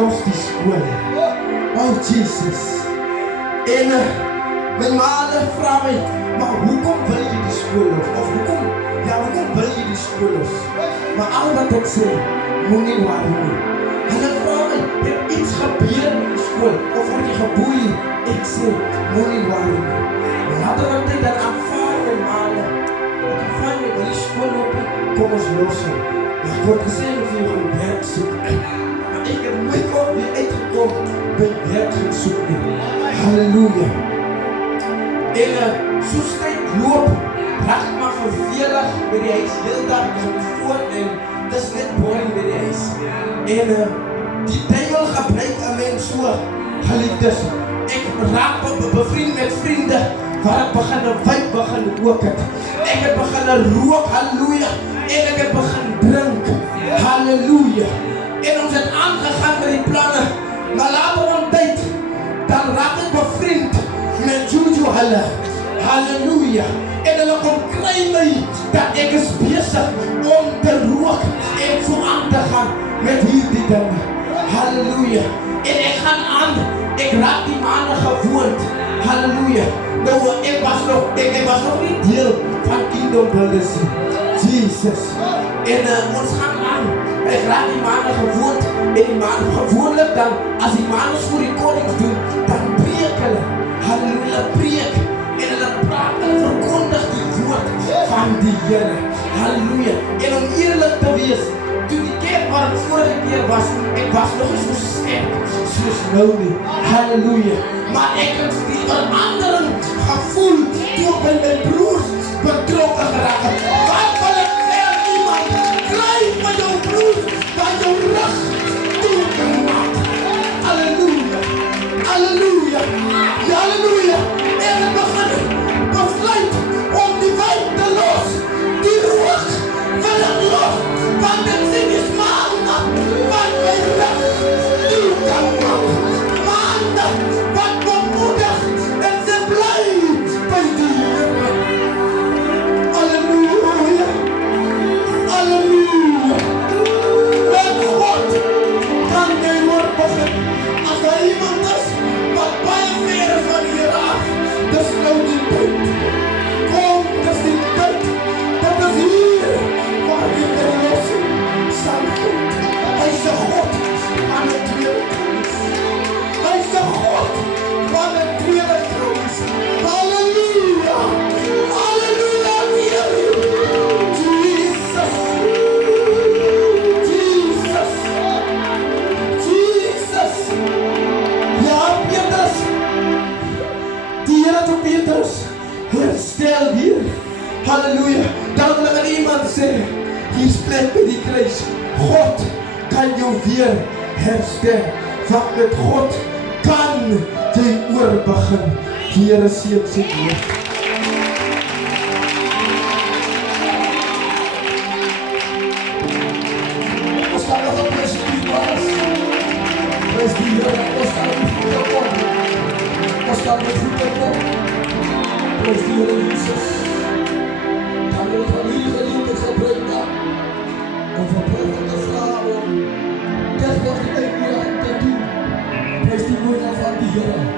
ons die skool. Oh Jesus. En my ma vra my, maar hoekom wil jy die skool los? Of hoekom wil jy die skool los? Maar al wat ek sê, moenie worry nie. Hulle vra my, het iets gebeur in die skool? Of word jy geboei? Ek sê, moenie worry nie. Later wat ek dan aanvaar my ma, ek aanvaar my wil die skool loop, kom ons los hom. Ek word gesê, of jy gaan werk soek. Maar ek het nooit op weer uitgekom, by werk gaan soek nie. Halleluja. En soos tyd loop, raak maar vervelig by die huis, heel dag is op voor en het is net boring by die huis. En die duivel gebruik aan mens so, geliefdes, ek raak bevriend met vriende, waar ek begin wijk begin ook het. Ek het begin rook, halleluja, en ek het begin drink, halleluja. En ons het aangegaan met die planne, maar later van tyd, dan raak ek bevriend met Juju hulle, halleluja. En hulle kom kry my, dat ek is bezig om te rook en so aan te gaan met hierdie dinge, halleluja. En ek gaan aan, ek raak die maanden gewoond, halleluja. Nou, ek was nog nie deel van Kingdom Builders, Jesus. En ons gaan aan, ek raak die maanden gewoond, en die maanden gewoonlik dan, as die maanden voor die konings doen, dan preek hulle, halleluja, preek, en hulle praat, hulle verkondig die woord van die Here, halleluja. En om eerlik te wees, toe die kerk waar het vorige keer was, ek was nog eens so sterk, soos nou nie, halleluja. Maar ek het die verandering gevoel, toe ek by my broers betrokken geraak het. Wat wil ek sê aan iemand? Kruip met jou broers, van jou rug toegemaak. Halleluja, halleluja, halleluja. En het begin besluit om die wijk te los, die rook wil ek los, want ek sien is maandag, wat my rug toegemaak. Maandag, wat bemoedig en sy bly by die Here. Halleluja, halleluja. Met God kan jy woord begin. As daar iemand is wat baie ver is van hier af, dis nou die tyd. Kom, dis die tyd. Dit is hier waar die verlossing sal vind. Hy is 'n God aan die tweede kant. Hy is 'n God van die tweede kant. Halleluja, halleluja, Jesus, Jesus, Jesus. Ja, Petrus, die Here het Petrus herstel hier, halleluja. Dan wil ek aan iemand sê, hier is plek by die kruis. God kan jou weer herstel, want met God kan jy oorbegin. Die Here seën sy woord. Ons kan nog op prys die Here, ons kan die voete kom. Ons kan die voete kom. Prys die Here Jesus. Kan jy van hier geliefde gebruik maak, om van profete vrouwen, dit wordt de eeuwige te doen. Prys die woord van die Here.